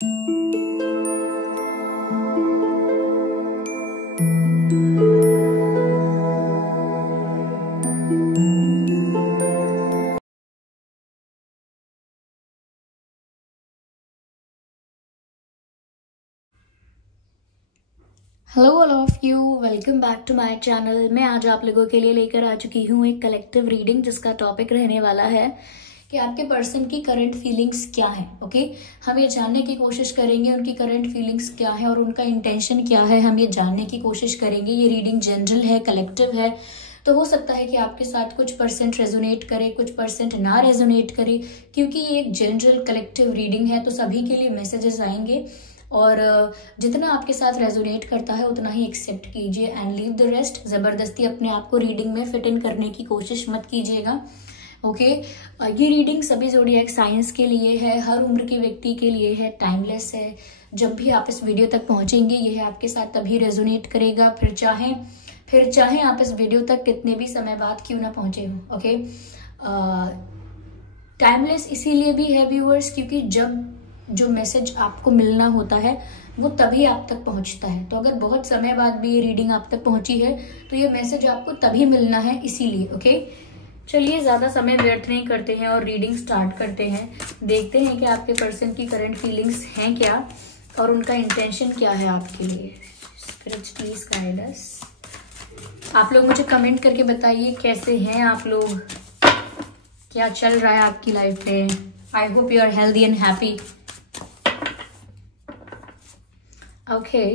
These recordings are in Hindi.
Hello all of you, welcome back to my channel. मैं आज आप लोगों के लिए लेकर आ चुकी हूँ एक कलेक्टिव रीडिंग, जिसका टॉपिक रहने वाला है कि आपके पर्सन की करंट फीलिंग्स क्या है। ओके, हम ये जानने की कोशिश करेंगे उनकी करंट फीलिंग्स क्या है और उनका इंटेंशन क्या है, हम ये जानने की कोशिश करेंगे। ये रीडिंग जनरल है, कलेक्टिव है, तो हो सकता है कि आपके साथ कुछ परसेंट रेजोनेट करे, कुछ परसेंट ना रेजोनेट करे, क्योंकि ये एक जनरल कलेक्टिव रीडिंग है। तो सभी के लिए मैसेजेस आएंगे और जितना आपके साथ रेजोनेट करता है उतना ही एक्सेप्ट कीजिए एंड लीव द रेस्ट। जबरदस्ती अपने आप को रीडिंग में फिट इन करने की कोशिश मत कीजिएगा। ओके, ये रीडिंग सभी ज़ोडिएक साइंस के लिए है, हर उम्र के व्यक्ति के लिए है, टाइमलेस है। जब भी आप इस वीडियो तक पहुंचेंगे यह आपके साथ तभी रेजोनेट करेगा, फिर चाहे आप इस वीडियो तक कितने भी समय बाद क्यों ना पहुंचे हो। ओके, टाइमलेस इसीलिए भी है व्यूअर्स, क्योंकि जब जो मैसेज आपको मिलना होता है वो तभी आप तक पहुंचता है। तो अगर बहुत समय बाद भी ये रीडिंग आप तक पहुंची है तो ये मैसेज आपको तभी मिलना है, इसीलिए। ओके, चलिए ज्यादा समय व्यर्थ नहीं करते हैं और रीडिंग स्टार्ट करते हैं। देखते हैं कि आपके पर्सन की करंट फीलिंग्स हैं क्या और उनका इंटेंशन क्या है आपके लिए। Spirits please guide us. आप लोग मुझे कमेंट करके बताइए कैसे हैं आप लोग, क्या चल रहा है आपकी लाइफ में। I hope you are healthy and happy. Okay.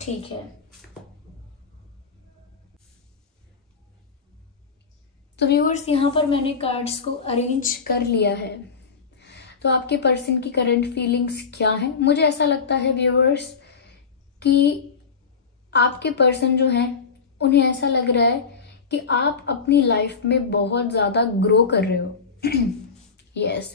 ठीक है। तो व्यूअर्स, यहाँ पर मैंने कार्ड्स को अरेंज कर लिया है। तो आपके पर्सन की करंट फीलिंग्स क्या है? मुझे ऐसा लगता है व्यूअर्स कि आपके पर्सन जो हैं उन्हें ऐसा लग रहा है कि आप अपनी लाइफ में बहुत ज्यादा ग्रो कर रहे हो। यस,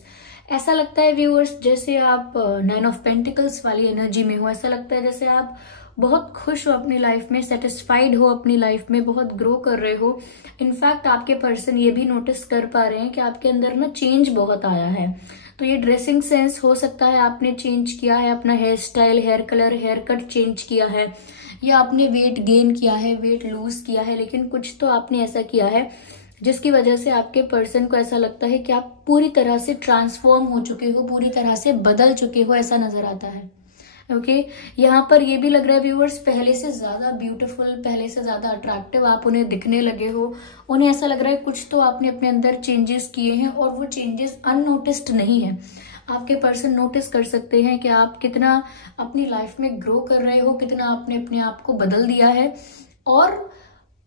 ऐसा लगता है व्यूअर्स जैसे आप 9 ऑफ पेंटिकल्स वाली एनर्जी में हो। ऐसा लगता है जैसे आप बहुत खुश हो अपनी लाइफ में, सेटिस्फाइड हो अपनी लाइफ में, बहुत ग्रो कर रहे हो। इनफैक्ट आपके पर्सन ये भी नोटिस कर पा रहे हैं कि आपके अंदर ना चेंज बहुत आया है। तो ये ड्रेसिंग सेंस हो सकता है आपने चेंज किया है, अपना hair style, hair colour, hair cut change किया है, या आपने वेट गेन किया है, वेट लूज किया है, लेकिन कुछ तो आपने ऐसा किया है जिसकी वजह से आपके पर्सन को ऐसा लगता है कि आप पूरी तरह से ट्रांसफॉर्म हो चुके हो, पूरी तरह से बदल चुके हो, ऐसा नजर आता है। ओके, यहाँ पर ये भी लग रहा है व्यूअर्स पहले से ज्यादा ब्यूटीफुल, पहले से ज्यादा अट्रैक्टिव आप उन्हें दिखने लगे हो। उन्हें ऐसा लग रहा है कुछ तो आपने अपने अंदर चेंजेस किए हैं और वो चेंजेस अननोटिस्ड नहीं है। आपके पर्सन नोटिस कर सकते हैं कि आप कितना अपनी लाइफ में ग्रो कर रहे हो, कितना आपने अपने आप को बदल दिया है और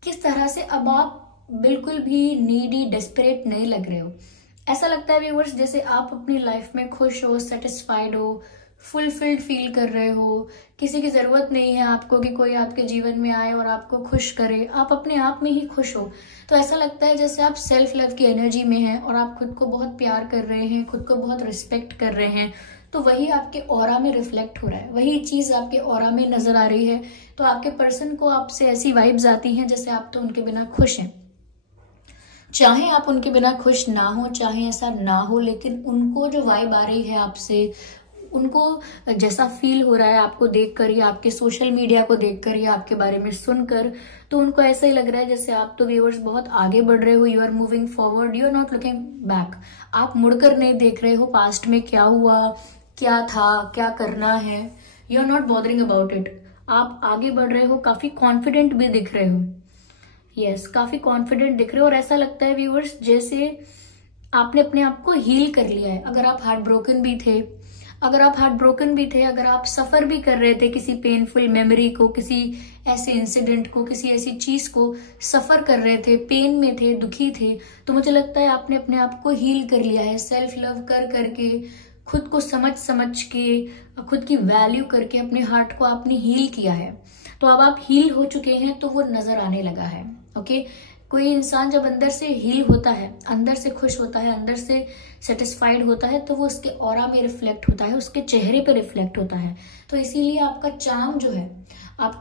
किस तरह से अब आप बिल्कुल भी नीडी, डेस्परेट नहीं लग रहे हो। ऐसा लगता है व्यूअर्स जैसे आप अपनी लाइफ में खुश हो, सेटिस्फाइड हो, फुलफिल्ड फील कर रहे हो। किसी की जरूरत नहीं है आपको कि कोई आपके जीवन में आए और आपको खुश करे, आप अपने आप में ही खुश हो। तो ऐसा लगता है जैसे आप सेल्फ लव की एनर्जी में हैं और आप खुद को बहुत प्यार कर रहे हैं, खुद को बहुत रिस्पेक्ट कर रहे हैं। तो वही आपके ऑरा में रिफ्लेक्ट हो रहा है, वही चीज आपके ऑरा में नजर आ रही है। तो आपके पर्सन को आपसे ऐसी वाइब्स आती हैं जैसे आप तो उनके बिना खुश हैं। चाहे आप उनके बिना खुश ना हो, चाहे ऐसा ना हो, लेकिन उनको जो वाइब आ रही है आपसे, उनको जैसा फील हो रहा है आपको देखकर या आपके सोशल मीडिया को देखकर या आपके बारे में सुनकर, तो उनको ऐसा ही लग रहा है जैसे आप तो व्यूअर्स बहुत आगे बढ़ रहे हो। You are moving forward, you are not looking back. आप मुड़कर नहीं देख रहे हो पास्ट में क्या हुआ, क्या था, क्या करना है। You are not bothering about it. आप आगे बढ़ रहे हो, काफी कॉन्फिडेंट भी दिख रहे हो। यस, काफी कॉन्फिडेंट दिख रहे हो और ऐसा लगता है व्यूअर्स जैसे आपने अपने आप को हील कर लिया है। अगर आप हार्ट ब्रोकन भी थे, अगर आप सफर भी कर रहे थे किसी पेनफुल मेमोरी को, किसी ऐसे इंसिडेंट को, किसी ऐसी चीज को सफर कर रहे थे, पेन में थे, दुखी थे, तो मुझे लगता है आपने अपने आप को हील कर लिया है। सेल्फ लव कर करके, खुद को समझ के, खुद की वैल्यू करके अपने हार्ट को आपने हील किया है। तो अब आप हील हो चुके हैं तो वो नजर आने लगा है। ओके, कोई इंसान जब अंदर से हील होता है, अंदर से खुश होता है, अंदर से सेटिस्फाइड होता है, तो वो उसके ऑरा में रिफ्लेक्ट होता है, उसके चेहरे पे रिफ्लेक्ट होता है। तो इसीलिए आपका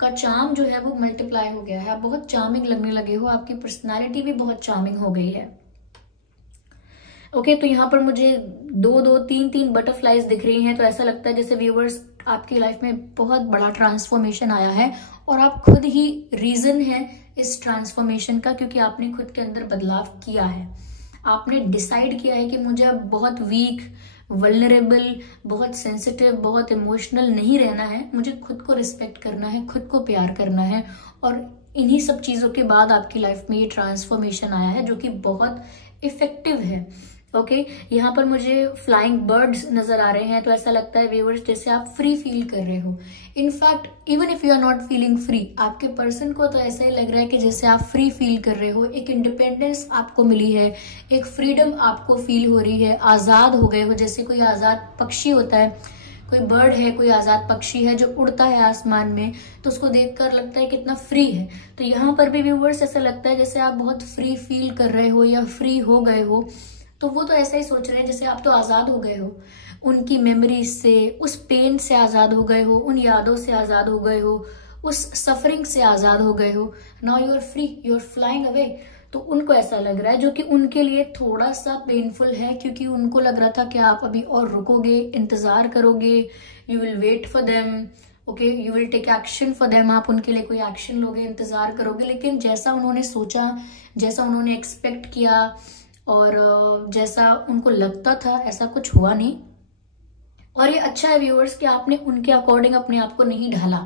चार्म जो है वो मल्टीप्लाई हो गया है, आप बहुत चार्मिंग लगने लगे हो, आपकी पर्सनालिटी भी बहुत चार्मिंग हो गई है। ओके, तो यहाँ पर मुझे 2-2, 3-3 बटरफ्लाइज दिख रही हैं, तो ऐसा लगता है जैसे व्यूअर्स आपकी लाइफ में बहुत बड़ा ट्रांसफॉर्मेशन आया है और आप खुद ही रीजन है इस ट्रांसफॉर्मेशन का, क्योंकि आपने खुद के अंदर बदलाव किया है। आपने डिसाइड किया है कि मुझे अब बहुत वीक, वल्नरेबल, बहुत सेंसिटिव, बहुत इमोशनल नहीं रहना है, मुझे खुद को रिस्पेक्ट करना है, खुद को प्यार करना है। और इन्हीं सब चीजों के बाद आपकी लाइफ में ये ट्रांसफॉर्मेशन आया है, जो कि बहुत इफेक्टिव है। ओके, यहाँ पर मुझे फ्लाइंग बर्ड्स नजर आ रहे हैं, तो ऐसा लगता है व्यूअर्स जैसे आप फ्री फील कर रहे हो। In fact even if you are not feeling free, आपके पर्सन को तो ऐसा ही लग रहा है कि जैसे आप फ्री फील कर रहे हो, एक इंडिपेंडेंस आपको मिली है, एक फ्रीडम आपको फील हो रही है, आजाद हो गए हो। जैसे कोई आजाद पक्षी होता है, कोई बर्ड है, कोई आजाद पक्षी है जो उड़ता है आसमान में, तो उसको देखकर लगता है कितना फ्री है। तो यहाँ पर भी व्यूअर्स ऐसा लगता है जैसे आप बहुत फ्री फील कर रहे हो या फ्री हो गए हो। तो वो तो ऐसा ही सोच रहे हैं जैसे आप तो आजाद हो गए हो, उनकी मेमोरीज से, उस पेन से आजाद हो गए हो, उन यादों से आजाद हो गए हो, उस सफरिंग से आजाद हो गए हो। Now you are free, you are flying away. तो उनको ऐसा लग रहा है, जो कि उनके लिए थोड़ा सा पेनफुल है, क्योंकि उनको लग रहा था कि आप अभी और रुकोगे, इंतजार करोगे, you will wait for them, okay, you will take action for them, आप उनके लिए कोई एक्शन लोगे, इंतजार करोगे। लेकिन जैसा उन्होंने सोचा, जैसा उन्होंने एक्सपेक्ट किया और जैसा उनको लगता था, ऐसा कुछ हुआ नहीं। और ये अच्छा है व्यूअर्स कि आपने उनके अकॉर्डिंग अपने आप को नहीं ढाला,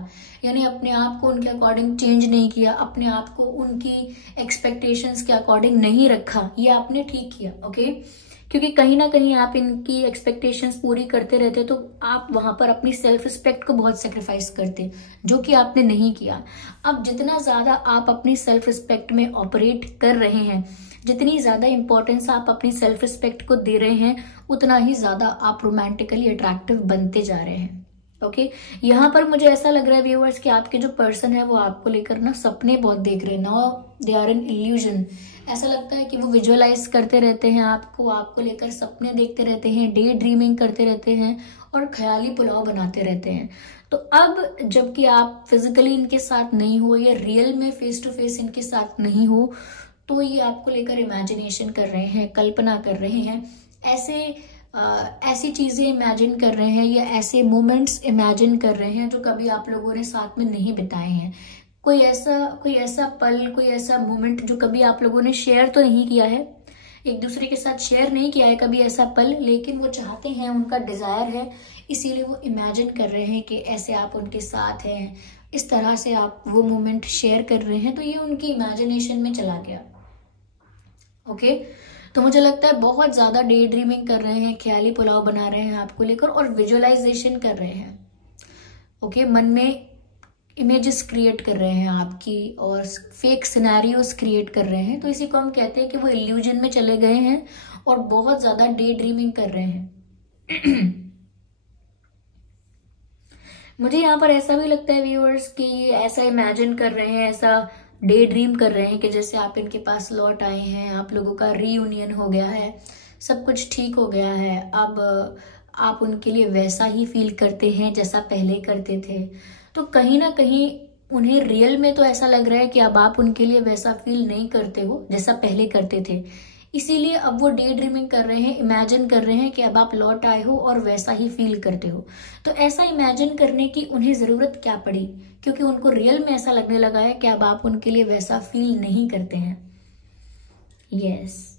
यानी अपने आप को उनके अकॉर्डिंग चेंज नहीं किया, अपने आप को उनकी एक्सपेक्टेशंस के अकॉर्डिंग नहीं रखा। ये आपने ठीक किया। ओके, क्योंकि कहीं ना कहीं आप इनकी एक्सपेक्टेशंस पूरी करते रहते तो आप वहां पर अपनी सेल्फ रिस्पेक्ट को बहुत सेक्रीफाइस करते, जो कि आपने नहीं किया। अब जितना ज्यादा आप अपनी सेल्फ रिस्पेक्ट में ऑपरेट कर रहे हैं, जितनी ज्यादा इंपॉर्टेंस आप अपनी सेल्फ रिस्पेक्ट को दे रहे हैं, उतना ही ज्यादा आप रोमांटिकली अट्रैक्टिव बनते जा रहे हैं। ओके, यहाँ पर मुझे ऐसा लग रहा है व्यूअर्स कि आपके जो पर्सन है वो आपको लेकर ना सपने बहुत देख रहे हैं। Now they are an illusion. ऐसा लगता है कि वो विजुअलाइज करते रहते हैं आपको लेकर सपने देखते रहते हैं, डे ड्रीमिंग करते रहते हैं और ख्याली पुलाव बनाते रहते हैं। तो अब जबकि आप फिजिकली इनके साथ नहीं हो या रियल में फेस टू फेस इनके साथ नहीं हो, तो ये आपको लेकर इमेजिनेशन कर रहे हैं, कल्पना कर रहे हैं, ऐसी चीजें इमेजिन कर रहे हैं या ऐसे मोमेंट्स इमेजिन कर रहे हैं जो कभी आप लोगों ने साथ में नहीं बिताए हैं। कोई ऐसा पल, कोई ऐसा मोमेंट जो कभी आप लोगों ने शेयर तो नहीं किया है, एक दूसरे के साथ शेयर नहीं किया है कभी ऐसा पल, लेकिन वो चाहते हैं, उनका डिजायर है, इसीलिए वो इमेजिन कर रहे हैं कि ऐसे आप उनके साथ हैं, इस तरह से आप वो मोमेंट शेयर कर रहे हैं। तो ये उनकी इमेजिनेशन में चला गया। ओके, तो मुझे लगता है बहुत ज्यादा डे ड्रीमिंग कर रहे हैं, ख्याली पुलाव बना रहे हैं आपको लेकर और विजुअलाइजेशन कर रहे हैं। ओके, मन में इमेजेस क्रिएट कर रहे हैं आपकी और फेक सिनेरियोस क्रिएट कर रहे हैं। तो इसी को हम कहते हैं कि वो इल्यूजन में चले गए हैं और बहुत ज्यादा डे ड्रीमिंग कर रहे हैं। मुझे यहाँ पर ऐसा भी लगता है व्यूअर्स कि ये ऐसा इमेजिन कर रहे हैं, ऐसा डे ड्रीम कर रहे हैं कि जैसे आप इनके पास लौट आए हैं, आप लोगों का रीयूनियन हो गया है, सब कुछ ठीक हो गया है, अब आप उनके लिए वैसा ही फील करते हैं जैसा पहले करते थे। तो कहीं ना कहीं उन्हें रियल में तो ऐसा लग रहा है कि अब आप उनके लिए वैसा फील नहीं करते हो जैसा पहले करते थे, इसीलिए अब वो डे ड्रीमिंग कर रहे हैं, इमेजिन कर रहे हैं कि अब आप लौट आए हो और वैसा ही फील करते हो। तो ऐसा इमेजिन करने की उन्हें जरूरत क्या पड़ी, क्योंकि उनको रियल में ऐसा लगने लगा है कि अब आप उनके लिए वैसा फील नहीं करते हैं। यस,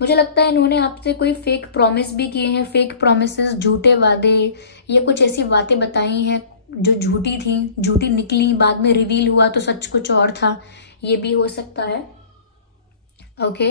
मुझे लगता है इन्होंने आपसे कोई फेक प्रॉमिस भी किए हैं, फेक प्रॉमिसेस, झूठे वादे या कुछ ऐसी बातें बताई हैं जो झूठी थी, झूठी निकली, बाद में रिवील हुआ तो सच कुछ और था, ये भी हो सकता है। ओके,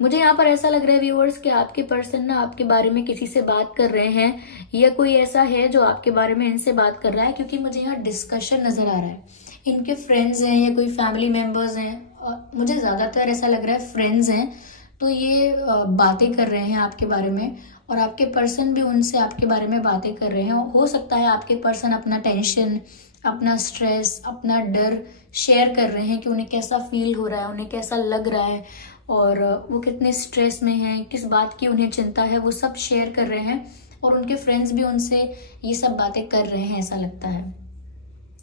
मुझे यहाँ पर ऐसा लग रहा है व्यूअर्स कि आपके पर्सन ना आपके बारे में किसी से बात कर रहे हैं या कोई ऐसा है जो आपके बारे में इनसे बात कर रहा है, क्योंकि मुझे यहाँ डिस्कशन नजर आ रहा है। इनके फ्रेंड्स हैं या कोई फैमिली मेंबर्स हैं, और मुझे ज्यादातर ऐसा लग रहा है फ्रेंड्स हैं, तो ये बातें कर रहे हैं आपके बारे में और आपके पर्सन भी उनसे आपके बारे में बातें कर रहे हैं। हो सकता है आपके पर्सन अपना टेंशन, अपना स्ट्रेस, अपना डर शेयर कर रहे हैं कि उन्हें कैसा फील हो रहा है, उन्हें कैसा लग रहा है और वो कितने स्ट्रेस में हैं, किस बात की उन्हें चिंता है, वो सब शेयर कर रहे हैं और उनके फ्रेंड्स भी उनसे ये सब बातें कर रहे हैं, ऐसा लगता है।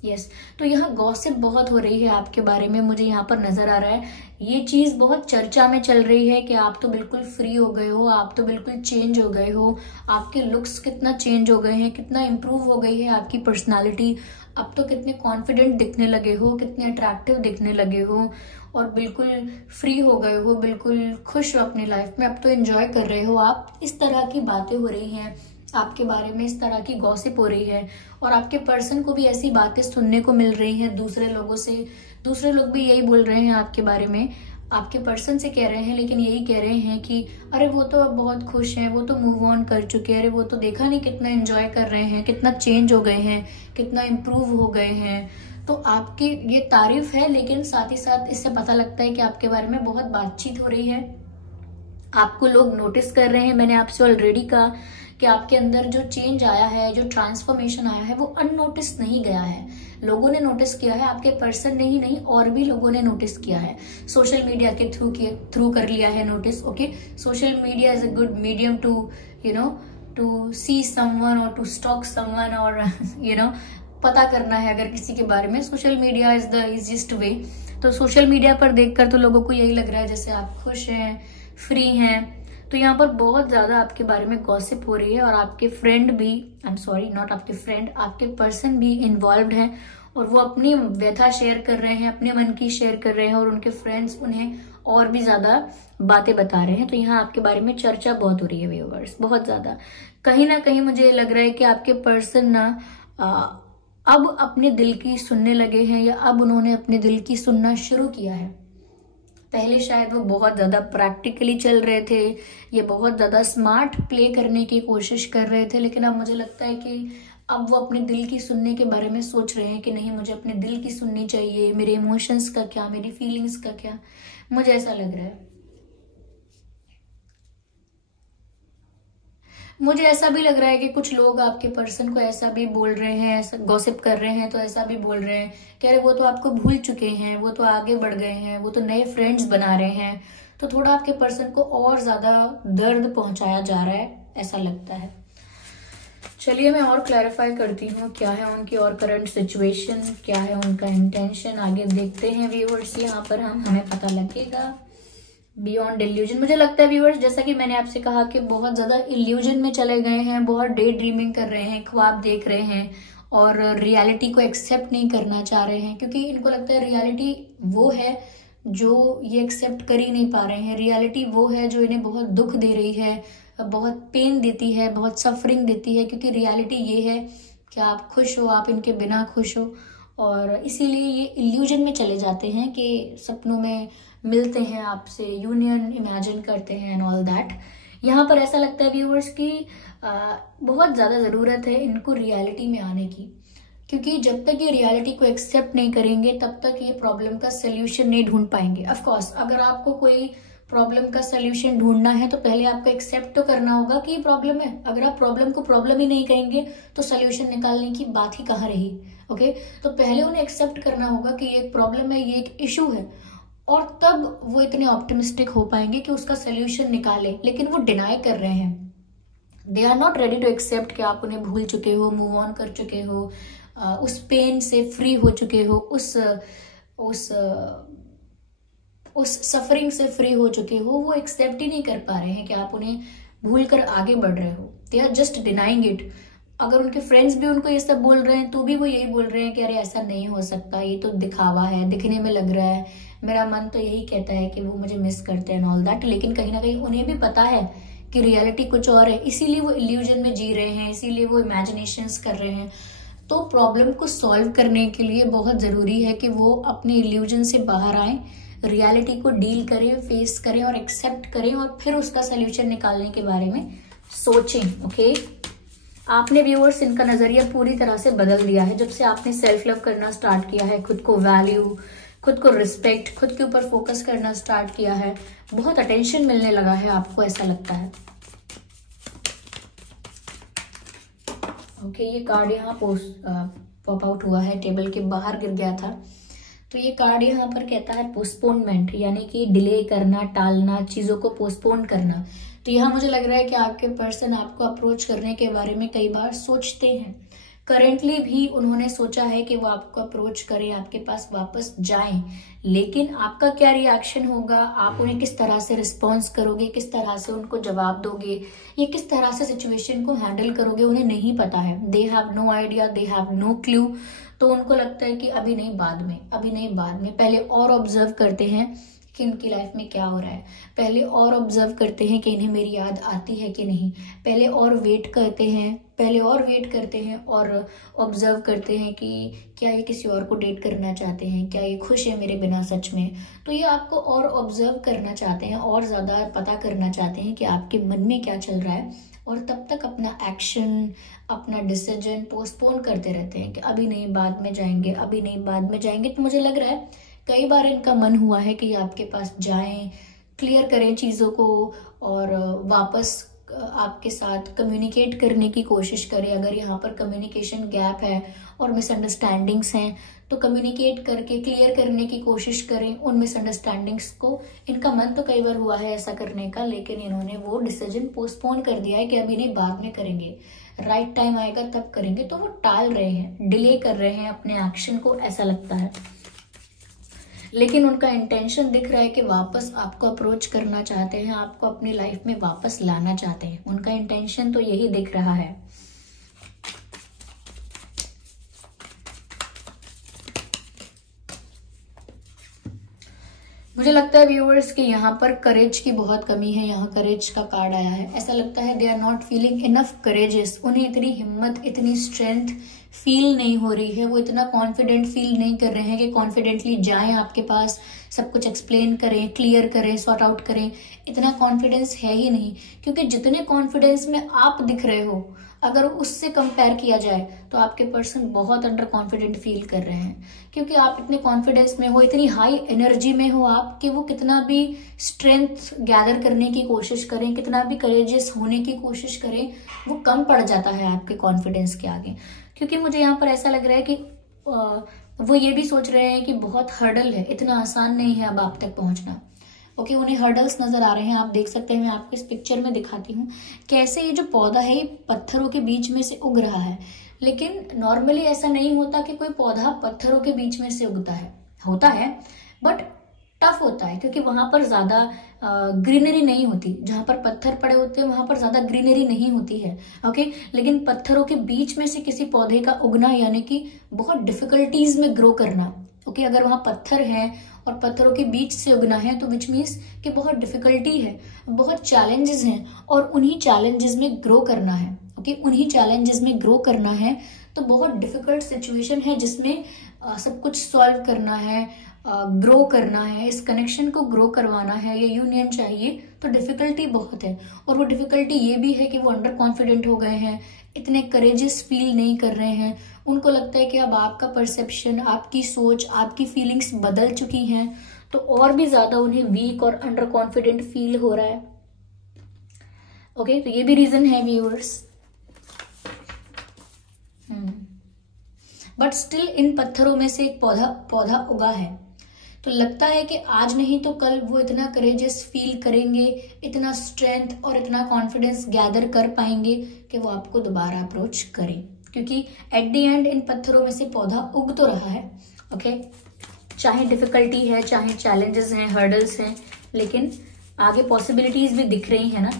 यस, तो यहाँ गॉसिप बहुत हो रही है आपके बारे में, मुझे यहाँ पर नजर आ रहा है। ये चीज बहुत चर्चा में चल रही है कि आप तो बिल्कुल फ्री हो गए हो, आप तो बिल्कुल चेंज हो गए हो, आपके लुक्स कितना चेंज हो गए हैं, कितना इम्प्रूव हो गई है आपकी पर्सनालिटी, अब तो कितने कॉन्फिडेंट दिखने लगे हो, कितने अट्रैक्टिव दिखने लगे हो और बिल्कुल फ्री हो गए हो, बिल्कुल खुश हो अपनी लाइफ में, अब तो एंजॉय कर रहे हो आप। इस तरह की बातें हो रही हैं आपके बारे में, इस तरह की गॉसिप हो रही है और आपके पर्सन को भी ऐसी बातें सुनने को मिल रही हैं दूसरे लोगों से। दूसरे लोग भी यही बोल रहे हैं आपके बारे में, आपके पर्सन से कह रहे हैं, लेकिन यही कह रहे हैं कि अरे वो तो अब बहुत खुश हैं, वो तो मूव ऑन कर चुके हैं, अरे वो तो देखा नहीं कितना एंजॉय कर रहे हैं, कितना चेंज हो गए हैं, कितना इम्प्रूव हो गए हैं। तो आपकी ये तारीफ है, लेकिन साथ ही साथ इससे पता लगता है कि आपके बारे में बहुत बातचीत हो रही है, आपको लोग नोटिस कर रहे हैं। मैंने आपसे ऑलरेडी कहा कि आपके अंदर जो चेंज आया है, जो ट्रांसफॉर्मेशन आया है, वो अननोटिस नहीं गया है, लोगों ने नोटिस किया है, आपके पर्सन ने ही नहीं और भी लोगों ने नोटिस किया है, सोशल मीडिया के थ्रू कर लिया है notice. Okay, social media is a good medium to to see someone और टू स्टॉक समवन और पता करना है अगर किसी के बारे में, social media is the easiest way. तो सोशल मीडिया पर देखकर तो लोगों को यही लग रहा है जैसे आप खुश हैं, फ्री हैं। तो यहाँ पर बहुत ज्यादा आपके बारे में गॉसिप हो रही है और आपके फ्रेंड भी, आई एम सॉरी नॉट आपके फ्रेंड, आपके पर्सन भी इन्वॉल्व्ड हैं और वो अपनी व्यथा शेयर कर रहे हैं, अपने मन की शेयर कर रहे हैं और उनके फ्रेंड्स उन्हें और भी ज्यादा बातें बता रहे हैं। तो यहाँ आपके बारे में चर्चा बहुत हो रही है व्यूअर्स, बहुत ज्यादा। कहीं ना कहीं मुझे लग रहा है कि आपके पर्सन ना अब अपने दिल की सुनने लगे हैं या अब उन्होंने अपने दिल की सुनना शुरू किया है। पहले शायद वो बहुत ज्यादा प्रैक्टिकली चल रहे थे, ये बहुत ज्यादा स्मार्ट प्ले करने की कोशिश कर रहे थे, लेकिन अब मुझे लगता है कि अब वो अपने दिल की सुनने के बारे में सोच रहे हैं कि नहीं, मुझे अपने दिल की सुननी चाहिए, मेरे इमोशंस का क्या, मेरी फीलिंग्स का क्या, मुझे ऐसा लग रहा है। मुझे ऐसा भी लग रहा है कि कुछ लोग आपके पर्सन को ऐसा भी बोल रहे हैं, ऐसा गॉसिप कर रहे हैं, तो ऐसा भी बोल रहे हैं कि अरे वो तो आपको भूल चुके हैं, वो तो आगे बढ़ गए हैं, वो तो नए फ्रेंड्स बना रहे हैं। तो थोड़ा आपके पर्सन को और ज्यादा दर्द पहुंचाया जा रहा है, ऐसा लगता है। चलिए मैं और क्लैरिफाई करती हूँ क्या है उनकी और करंट सिचुएशन, क्या है उनका इंटेंशन, आगे देखते हैं व्यूअर्स। यहाँ पर हमें पता लगेगा। बियॉन्ड इल्यूजन, मुझे लगता है व्यूअर्स, जैसा कि मैंने आपसे कहा कि बहुत ज्यादा इल्यूजन में चले गए हैं, बहुत डे ड्रीमिंग कर रहे हैं, ख्वाब देख रहे हैं और रियलिटी को एक्सेप्ट नहीं करना चाह रहे हैं, क्योंकि इनको लगता है रियलिटी वो है जो ये एक्सेप्ट कर ही नहीं पा रहे हैं। रियलिटी वो है जो इन्हें बहुत दुख दे रही है, बहुत पेन देती है, बहुत सफरिंग देती है, क्योंकि रियलिटी ये है कि आप खुश हो, आप इनके बिना खुश हो और इसीलिए ये इल्यूजन में चले जाते हैं कि सपनों में मिलते हैं आपसे, यूनियन इमेजिन करते हैं एंड ऑल दैट। यहाँ पर ऐसा लगता है व्यूअर्स की बहुत ज्यादा जरूरत है इनको रियलिटी में आने की, क्योंकि जब तक ये रियलिटी को एक्सेप्ट नहीं करेंगे तब तक ये प्रॉब्लम का सोल्यूशन नहीं ढूंढ पाएंगे। ऑफ कोर्स अगर आपको कोई प्रॉब्लम का सोल्यूशन ढूंढना है तो पहले आपको एक्सेप्ट तो करना होगा कि ये प्रॉब्लम है। अगर आप प्रॉब्लम को प्रॉब्लम ही नहीं कहेंगे तो सोल्यूशन निकालने की बात ही कहाँ रही। ओके, तो पहले उन्हें एक्सेप्ट करना होगा कि ये एक प्रॉब्लम है, ये एक इशू है, और तब वो इतने ऑप्टिमिस्टिक हो पाएंगे कि उसका सोल्यूशन निकाले। लेकिन वो डिनाई कर रहे हैं, they are not ready to accept कि आप उन्हें भूल चुके हो, मूव ऑन कर चुके हो, उस पेन से फ्री हो चुके हो, उस सफरिंग से फ्री हो चुके हो। वो एक्सेप्ट ही नहीं कर पा रहे हैं कि आप उन्हें भूल कर आगे बढ़ रहे हो। They are just denying it. अगर उनके फ्रेंड्स भी उनको ये सब बोल रहे हैं तो भी वो यही बोल रहे हैं कि अरे ऐसा नहीं हो सकता, ये तो दिखावा है, दिखने में लग रहा है, मेरा मन तो यही कहता है कि वो मुझे मिस करते हैं ऑल दैट। लेकिन कहीं ना कहीं उन्हें भी पता है कि रियलिटी कुछ और है, इसीलिए वो इल्यूजन में जी रहे हैं, इसीलिए वो इमेजिनेशंस कर रहे हैं। तो प्रॉब्लम को सॉल्व करने के लिए बहुत जरूरी है कि वो अपने इल्यूजन से बाहर आए, रियलिटी को डील करें, फेस करें और एक्सेप्ट करें और फिर उसका सोल्यूशन निकालने के बारे में सोचें। ओके, आपने व्यूअर्स इनका नजरिया पूरी तरह से बदल दिया है जब से आपने सेल्फ लव करना स्टार्ट किया है, खुद को वैल्यू, खुद को रिस्पेक्ट, खुद के ऊपर फोकस करना स्टार्ट किया है। बहुत अटेंशन मिलने लगा है आपको, ऐसा लगता है। ओके, ये कार्ड यहाँ पॉप आउट हुआ है, टेबल के बाहर गिर गया था। तो ये कार्ड यहाँ पर कहता है पोस्टपोनमेंट, यानी कि डिले करना, टालना, चीजों को पोस्टपोन करना। तो यहाँ मुझे लग रहा है कि आपके पर्सन आपको अप्रोच करने के बारे में कई बार सोचते हैं। करेंटली भी उन्होंने सोचा है कि वो आपको अप्रोच करें, आपके पास वापस जाएं, लेकिन आपका क्या रिएक्शन होगा, आप उन्हें किस तरह से रिस्पॉन्स करोगे, किस तरह से उनको जवाब दोगे, ये किस तरह से सिचुएशन को हैंडल करोगे, उन्हें नहीं पता है। They have no idea, they have no clue. तो उनको लगता है कि अभी नहीं, बाद में, अभी नहीं, बाद में। पहले और ऑब्जर्व करते हैं कि इनकी लाइफ में क्या हो रहा है, पहले और ऑब्जर्व करते हैं कि इन्हें मेरी याद आती है कि नहीं, पहले और वेट करते हैं, पहले और वेट करते हैं और ऑब्जर्व करते हैं कि क्या ये किसी और को डेट करना चाहते हैं, क्या ये खुश है मेरे बिना सच में। तो ये आपको और ऑब्जर्व करना चाहते हैं और ज्यादा पता करना चाहते हैं कि आपके मन में क्या चल रहा है, और तब तक अपना एक्शन, अपना डिसीजन पोस्टपोन करते रहते हैं कि अभी नहीं, बाद में जाएंगे, अभी नहीं, बाद में जाएंगे। तो मुझे लग रहा है कई बार इनका मन हुआ है कि आपके पास जाएं, क्लियर करें चीजों को और वापस आपके साथ कम्युनिकेट करने की कोशिश करें। अगर यहाँ पर कम्युनिकेशन गैप है और मिसअंडरस्टैंडिंग्स हैं तो कम्युनिकेट करके क्लियर करने की कोशिश करें उन मिसअंडरस्टैंडिंग्स को। इनका मन तो कई बार हुआ है ऐसा करने का, लेकिन इन्होंने वो डिसीजन पोस्टपोन कर दिया है कि अभी नहीं, बाद में करेंगे, राइट टाइम आएगा तब करेंगे। तो वो टाल रहे हैं, डिले कर रहे हैं अपने एक्शन को, ऐसा लगता है। लेकिन उनका इंटेंशन दिख रहा है कि वापस आपको अप्रोच करना चाहते हैं, आपको अपनी लाइफ में वापस लाना चाहते हैं। उनका इंटेंशन तो यही दिख रहा है। मुझे लगता है व्यूअर्स कि यहाँ पर करेज की बहुत कमी है। यहाँ करेज का कार्ड आया है। ऐसा लगता है they are not feeling enough courages. उन्हें इतनी हिम्मत, इतनी स्ट्रेंथ फील नहीं हो रही है। वो इतना कॉन्फिडेंट फील नहीं कर रहे हैं कि कॉन्फिडेंटली जाएं आपके पास, सब कुछ एक्सप्लेन करें, क्लियर करें, सॉर्ट आउट करें। इतना कॉन्फिडेंस है ही नहीं, क्योंकि जितने कॉन्फिडेंस में आप दिख रहे हो, अगर उससे कंपेयर किया जाए तो आपके पर्सन बहुत अंडर कॉन्फिडेंट फील कर रहे हैं। क्योंकि आप इतने कॉन्फिडेंस में हो, इतनी हाई एनर्जी में हो आप, कि वो कितना भी स्ट्रेंथ गैदर करने की कोशिश करें, कितना भी करेजियस होने की कोशिश करें, वो कम पड़ जाता है आपके कॉन्फिडेंस के आगे। क्योंकि मुझे यहाँ पर ऐसा लग रहा है कि वो ये भी सोच रहे हैं कि बहुत हर्डल है, इतना आसान नहीं है अब आप तक पहुंचना। ओके, उन्हें हर्डल्स नजर आ रहे हैं। आप देख सकते हैं, मैं आपको इस पिक्चर में दिखाती हूँ कैसे ये जो पौधा है ये पत्थरों के बीच में से उग रहा है। लेकिन नॉर्मली ऐसा नहीं होता कि कोई पौधा पत्थरों के बीच में से उगता है, होता है बट टफ होता है, क्योंकि वहां पर ज्यादा ग्रीनरी नहीं होती। जहां पर पत्थर पड़े होते हैं वहां पर ज्यादा ग्रीनरी नहीं होती है। ओके, लेकिन पत्थरों के बीच में से किसी पौधे का उगना यानी कि बहुत डिफिकल्टीज में ग्रो करना। ओके, अगर वहां पत्थर है और पत्थरों के बीच से उगना है तो विच मीन्स कि बहुत डिफिकल्टी है, बहुत चैलेंजेस हैं और उन्हीं चैलेंजेस में ग्रो करना है। ओके, उन्हीं चैलेंजेस में ग्रो करना है। तो बहुत डिफिकल्ट सिचुएशन है जिसमें सब कुछ सॉल्व करना है, ग्रो करना है, इस कनेक्शन को ग्रो करवाना है, ये यूनियन चाहिए। तो डिफिकल्टी बहुत है, और वो डिफिकल्टी ये भी है कि वो अंडर कॉन्फिडेंट हो गए हैं, इतने करेजियस फील नहीं कर रहे हैं। उनको लगता है कि अब आपका परसेप्शन, आपकी सोच, आपकी फीलिंग्स बदल चुकी हैं, तो और भी ज्यादा उन्हें वीक और अंडर कॉन्फिडेंट फील हो रहा है। ओके, तो ये भी रीजन है व्यूअर्स। बट स्टिल इन पत्थरों में से एक पौधा उगा है। तो लगता है कि आज नहीं तो कल वो इतना करेजियस फील करेंगे, इतना स्ट्रेंथ और इतना कॉन्फिडेंस गैदर कर पाएंगे कि वो आपको दोबारा अप्रोच करें। क्योंकि एट द एंड इन पत्थरों में से पौधा उग तो रहा है। ओके, चाहे डिफिकल्टी है, चाहे चैलेंजेस हैं, हर्डल्स हैं, लेकिन आगे पॉसिबिलिटीज भी दिख रही है ना।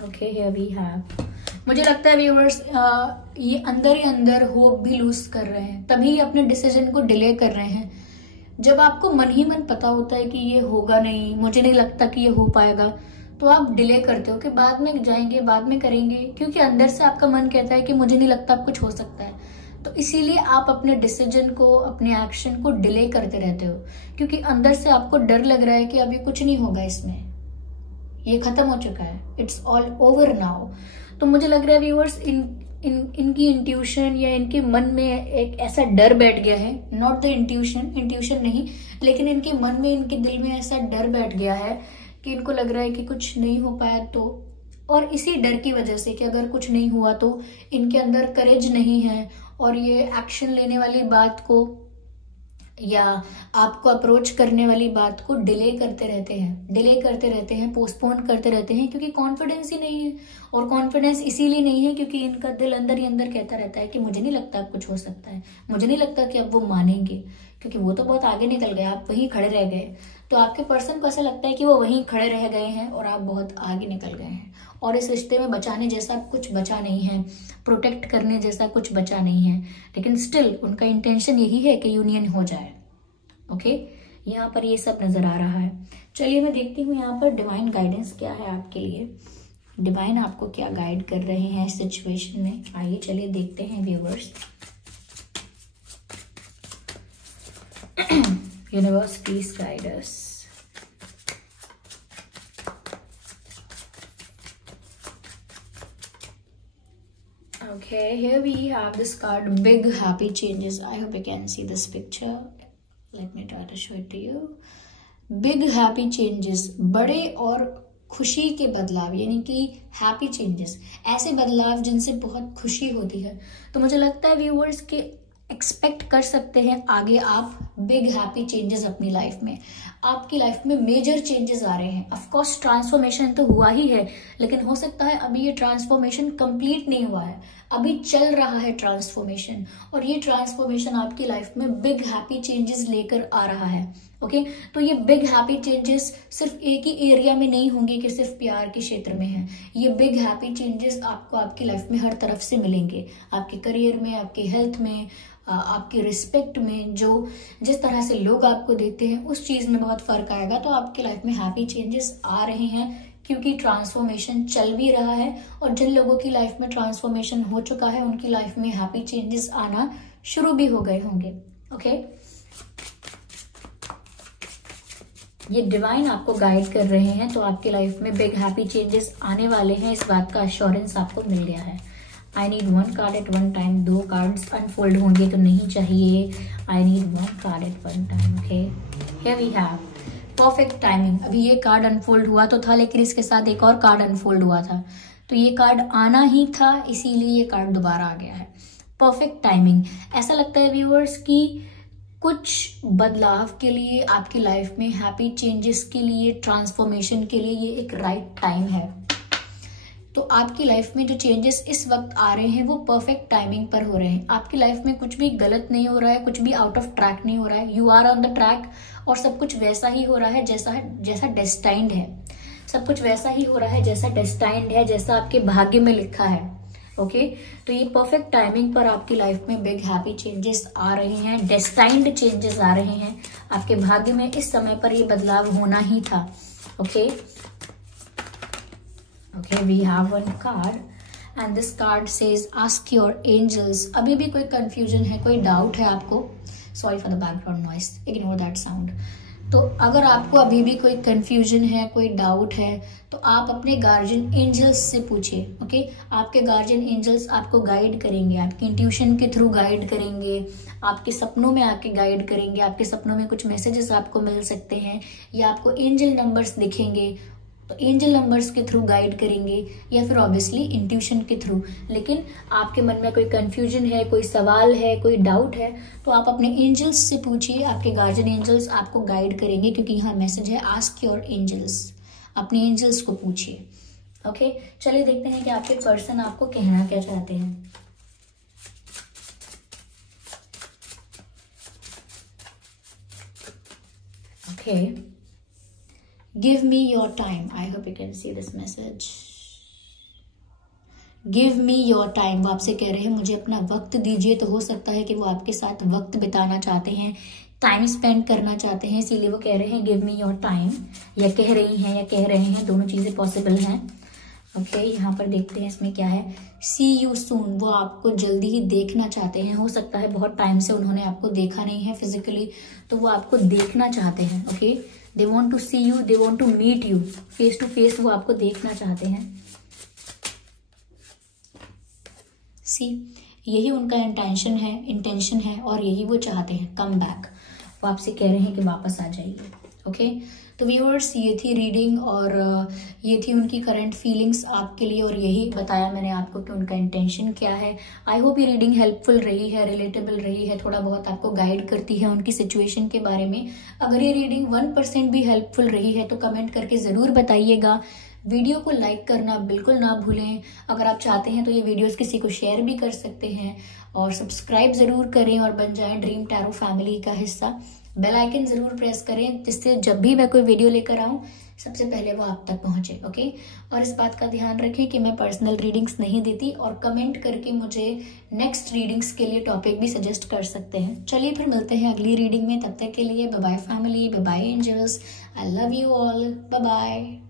Okay, here we have. मुझे लगता है व्यूअर्स ये अंदर ही अंदर होप भी लूज कर रहे हैं, तभी अपने डिसीजन को डिले कर रहे हैं। जब आपको मन ही मन पता होता है कि ये होगा नहीं, मुझे नहीं लगता कि ये हो पाएगा, तो आप डिले करते हो कि बाद में जाएंगे, बाद में करेंगे, क्योंकि अंदर से आपका मन कहता है कि मुझे नहीं लगता अब कुछ हो सकता है। तो इसीलिए आप अपने डिसीजन को, अपने एक्शन को डिले करते रहते हो, क्योंकि अंदर से आपको डर लग रहा है कि अभी कुछ नहीं होगा, इसमें ये खत्म हो चुका है, इट्स ऑल ओवर नाउ। तो मुझे लग रहा है व्यूअर्स इनकी इंट्यूशन या इनके मन में एक ऐसा डर बैठ गया है, नॉट द इंट्यूशन नहीं, लेकिन इनके मन में, इनके दिल में ऐसा डर बैठ गया है कि इनको लग रहा है कि कुछ नहीं हो पाया तो, और इसी डर की वजह से कि अगर कुछ नहीं हुआ तो इनके अंदर करेज नहीं है, और ये एक्शन लेने वाली बात को या आपको अप्रोच करने वाली बात को डिले करते रहते हैं, पोस्टपोन करते रहते हैं, क्योंकि कॉन्फिडेंस ही नहीं है। और कॉन्फिडेंस इसीलिए नहीं है क्योंकि इनका दिल अंदर ही अंदर कहता रहता है कि मुझे नहीं लगता अब कुछ हो सकता है, मुझे नहीं लगता कि अब वो मानेंगे, क्योंकि वो तो बहुत आगे निकल गए, आप वहीं खड़े रह गए। तो आपके पर्सन को ऐसा लगता है कि वो वहीं खड़े रह गए हैं और आप बहुत आगे निकल गए हैं, और इस रिश्ते में बचाने जैसा कुछ बचा नहीं है, प्रोटेक्ट करने जैसा कुछ बचा नहीं है, लेकिन स्टिल उनका इंटेंशन यही है कि यूनियन हो जाए। ओके, यहाँ पर ये सब नजर आ रहा है। चलिए मैं देखती हूँ यहाँ पर डिवाइन गाइडेंस क्या है आपके लिए, डिवाइन आपको क्या गाइड कर रहे हैं सिचुएशन में। आइए चलिए देखते हैं viewers. Universe please guide us. Okay, here we have this card, big happy changes. I hope you can see this picture. Let me try to show it to you. Big happy changes, बड़े और खुशी के बदलाव, यानी कि हैप्पी चेंजेस, ऐसे बदलाव जिनसे बहुत खुशी होती है। तो मुझे लगता है व्यूअर्स के एक्सपेक्ट कर सकते हैं आगे आप बिग हैप्पी चेंजेस अपनी लाइफ में। आपकी लाइफ में मेजर चेंजेस आ रहे हैं। ऑफ कोर्स ट्रांसफॉर्मेशन तो हुआ ही है, लेकिन हो सकता है अभी ये ट्रांसफॉर्मेशन कंप्लीट नहीं हुआ है, अभी चल रहा है ट्रांसफॉर्मेशन, और ये ट्रांसफॉर्मेशन आपकी लाइफ में बिग हैप्पी चेंजेस लेकर आ रहा है। ओके, तो ये बिग हैप्पी चेंजेस सिर्फ एक ही एरिया में नहीं होंगे कि सिर्फ प्यार के क्षेत्र में है। ये बिग हैप्पी चेंजेस आपको आपकी लाइफ में हर तरफ से मिलेंगे, आपके करियर में, आपकी हेल्थ में, आपकी रिस्पेक्ट में, जो जिस तरह से लोग आपको देते हैं उस चीज में बहुत फर्क आएगा। तो आपकी लाइफ में हैप्पी चेंजेस आ रहे हैं क्योंकि ट्रांसफॉर्मेशन चल भी रहा है, और जिन लोगों की लाइफ में ट्रांसफॉर्मेशन हो चुका है उनकी लाइफ में हैप्पी चेंजेस आना शुरू भी हो गए होंगे। ओके, ये डिवाइन आपको गाइड कर रहे हैं, तो आपकी लाइफ में बिग हैप्पी चेंजेस आने वाले हैं, इस बात का अश्योरेंस आपको मिल गया है। I need one card at one time, 2 cards unfold होंगे तो नहीं चाहिए। I need one card at one time. Okay, here we have perfect timing. अभी ये कार्ड अनफोल्ड हुआ तो था, लेकिन इसके साथ एक और कार्ड अनफोल्ड हुआ था, तो ये कार्ड आना ही था, इसीलिए ये कार्ड दोबारा आ गया है। परफेक्ट टाइमिंग, ऐसा लगता है व्यूअर्स कि कुछ बदलाव के लिए आपकी लाइफ में, हैप्पी चेंजेस के लिए, ट्रांसफॉर्मेशन के लिए ये एक राइट टाइम है। तो आपकी लाइफ में जो चेंजेस इस वक्त आ रहे हैं वो परफेक्ट टाइमिंग पर हो रहे हैं। आपकी लाइफ में कुछ भी गलत नहीं हो रहा है, कुछ भी आउट ऑफ ट्रैक नहीं हो रहा है। You are on the track, और सब कुछ वैसा ही हो रहा है जैसा डेस्टाइंड है। सब कुछ वैसा ही हो रहा है जैसा डेस्टाइंड है, जैसा आपके भाग्य में लिखा है। ओके, तो ये परफेक्ट टाइमिंग पर आपकी लाइफ में बिग हैप्पी चेंजेस आ रहे हैं, डेस्टाइंड चेंजेस आ रहे हैं। आपके भाग्य में इस समय पर ये बदलाव होना ही था। Okay, Okay, we have one card and this card says ask your angels. अभी भी कोई confusion है, कोई doubt है आपको, sorry for the background noise, ignore that sound. तो अगर आपको अभी भी कोई confusion है, कोई doubt है, तो आप अपने guardian angels से पूछिए। ओके, आपके guardian angels आपको गाइड करेंगे, आपकी इंट्यूशन के थ्रू गाइड करेंगे, आपके सपनों में आके गाइड करेंगे। आपके सपनों में कुछ मैसेजेस आपको मिल सकते हैं, या आपको एंजल नंबर्स दिखेंगे, तो एंजल नंबर्स के थ्रू गाइड करेंगे, या फिर ऑब्वियसली इंट्यूशन के थ्रू। लेकिन आपके मन में कोई कंफ्यूजन है, कोई सवाल है, कोई डाउट है, तो आप अपने एंजल्स से पूछिए, आपके गार्जियन एंजल्स आपको गाइड करेंगे, क्योंकि यहाँ मैसेज है आस्क योर एंजल्स। अपने एंजल्स को पूछिए। ओके, चलिए देखते हैं कि आपके पर्सन आपको कहना क्या चाहते हैं। Okay, give me your time. I hope you can see this message. give me your time, वो आपसे कह रहे हैं मुझे अपना वक्त दीजिए। तो हो सकता है कि वो आपके साथ वक्त बिताना चाहते हैं, टाइम स्पेंड करना चाहते हैं, इसीलिए वो कह रहे हैं give me your time, या कह रही हैं या कह रहे हैं, दोनों चीजें पॉसिबल हैं। ओके, यहाँ पर देखते हैं इसमें क्या है। see you soon, वो आपको जल्दी ही देखना चाहते हैं। हो सकता है बहुत टाइम से उन्होंने आपको देखा नहीं है फिजिकली, तो वो आपको देखना चाहते हैं। Okay, they want to see you, they want to meet you face to face, वो आपको देखना चाहते हैं। सी, यही उनका इंटेंशन है और यही वो चाहते हैं, कम बैक। वो आपसे कह रहे हैं कि वापस आ जाइए। ओके, तो व्यूअर्स ये थी रीडिंग और ये थी उनकी करंट फीलिंग्स आपके लिए, और यही बताया मैंने आपको कि उनका इंटेंशन क्या है। आई होप ये रीडिंग हेल्पफुल रही है, रिलेटेबल रही है, थोड़ा बहुत आपको गाइड करती है उनकी सिचुएशन के बारे में। अगर ये रीडिंग 1% भी हेल्पफुल रही है तो कमेंट करके ज़रूर बताइएगा। वीडियो को लाइक करना बिल्कुल ना भूलें। अगर आप चाहते हैं तो ये वीडियोस किसी को शेयर भी कर सकते हैं, और सब्सक्राइब ज़रूर करें और बन जाएं ड्रीम टैरो फैमिली का हिस्सा। बेल आइकन ज़रूर प्रेस करें जिससे जब भी मैं कोई वीडियो लेकर आऊँ सबसे पहले वो आप तक पहुँचे। ओके, और इस बात का ध्यान रखें कि मैं पर्सनल रीडिंग्स नहीं देती, और कमेंट करके मुझे नेक्स्ट रीडिंग्स के लिए टॉपिक भी सजेस्ट कर सकते हैं। चलिए फिर मिलते हैं अगली रीडिंग में, तब तक के लिए bye bye family, bye bye angels, I love you all, bye bye.